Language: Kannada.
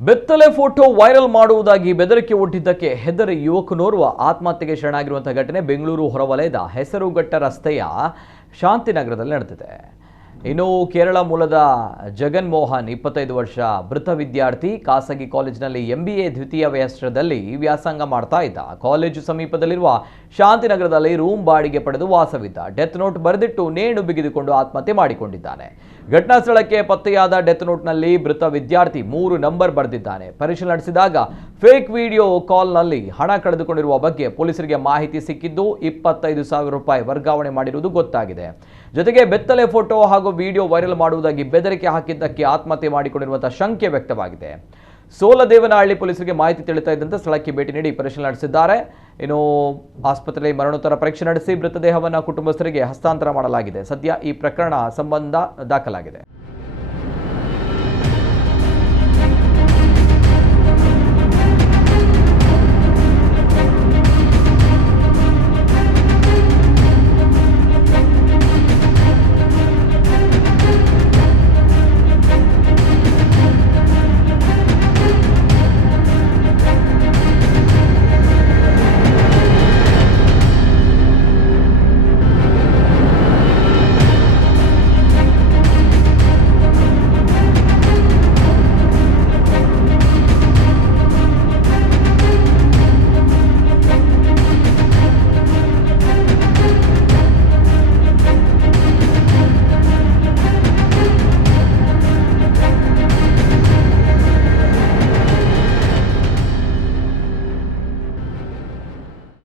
ಬೆತ್ತಲೆ ಫೋಟೋ ವೈರಲ್ ಮಾಡುವುದಾಗಿ ಬೆದರಿಕೆ ಒಡ್ಡಿದ್ದಕ್ಕೆ ಹೆದರಿ ಯುವಕನೋರ್ವ ಆತ್ಮಹತ್ಯೆಗೆ ಶರಣಾಗಿರುವಂತಹ ಘಟನೆ ಬೆಂಗಳೂರು ಹೊರವಲಯದ ಹೆಸರುಘಟ್ಟ ರಸ್ತೆಯ ಶಾಂತಿನಗರದಲ್ಲಿ ನಡೆದಿದೆ. ಇನ್ನು ಕೇರಳ ಮೂಲದ ಜಗನ್ ಮೋಹನ್ 25 ವರ್ಷ ಮೃತ ವಿದ್ಯಾರ್ಥಿ ಖಾಸಗಿ ಕಾಲೇಜಿನಲ್ಲಿ MBA ದ್ವಿತೀಯ ವರ್ಷದಲ್ಲಿ ವ್ಯಾಸಂಗ ಮಾಡ್ತಾ ಇದ್ದ. ಕಾಲೇಜು ಸಮೀಪದಲ್ಲಿರುವ ಶಾಂತಿನಗರದಲ್ಲಿ ರೂಮ್ ಬಾಡಿಗೆ ಪಡೆದು ವಾಸವಿದ್ದ. ಡೆತ್ ನೋಟ್ ಬರೆದಿಟ್ಟು ನೇಣು ಬಿಗಿದುಕೊಂಡು ಆತ್ಮಹತ್ಯೆ ಮಾಡಿಕೊಂಡಿದ್ದಾನೆ. ಘಟನಾ ಸ್ಥಳಕ್ಕೆ ಪತ್ತೆಯಾದ ಡೆತ್ ನೋಟ್ನಲ್ಲಿ ಮೃತ ವಿದ್ಯಾರ್ಥಿ 3 ನಂಬರ್ ಬರೆದಿದ್ದಾನೆ. ಪರಿಶೀಲನೆ ನಡೆಸಿದಾಗ ಫೇಕ್ ವಿಡಿಯೋ ಕಾಲ್ನಲ್ಲಿ ಹಣ ಕಳೆದುಕೊಂಡಿರುವ ಬಗ್ಗೆ ಪೊಲೀಸರಿಗೆ ಮಾಹಿತಿ ಸಿಕ್ಕಿದ್ದು 25,000 ರೂಪಾಯಿ ವರ್ಗಾವಣೆ ಮಾಡಿರುವುದು ಗೊತ್ತಾಗಿದೆ. ಜೊತೆಗೆ ಬೆತ್ತಲೆ ಫೋಟೋ ಹಾಗೂ ವಿಡಿಯೋ ವೈರಲ್ ಮಾಡುವುದಾಗಿ ಬೆದರಿಕೆ ಹಾಕಿದ್ದಕ್ಕೆ ಆತ್ಮಹತ್ಯೆ ಮಾಡಿಕೊಂಡಿರುವಂತಹ ಶಂಕೆ ವ್ಯಕ್ತವಾಗಿದೆ. ಸೋಲದೇವನಹಳ್ಳಿ ಪೊಲೀಸರಿಗೆ ಮಾಹಿತಿ ತಿಳಿತಾ ಇದ್ದಂತೆ ಸ್ಥಳಕ್ಕೆ ಭೇಟಿ ನೀಡಿ ಪರಿಶೀಲನೆ ನಡೆಸಿದ್ದಾರೆ. ಇನ್ನು ಆಸ್ಪತ್ರೆಯಲ್ಲಿ ಮರಣೋತ್ತರ ಪರೀಕ್ಷೆ ನಡೆಸಿ ಮೃತದೇಹವನ್ನು ಕುಟುಂಬಸ್ಥರಿಗೆ ಹಸ್ತಾಂತರ ಮಾಡಲಾಗಿದೆ. ಸದ್ಯ ಈ ಪ್ರಕರಣ ಸಂಬಂಧ ದಾಖಲಾಗಿದೆ.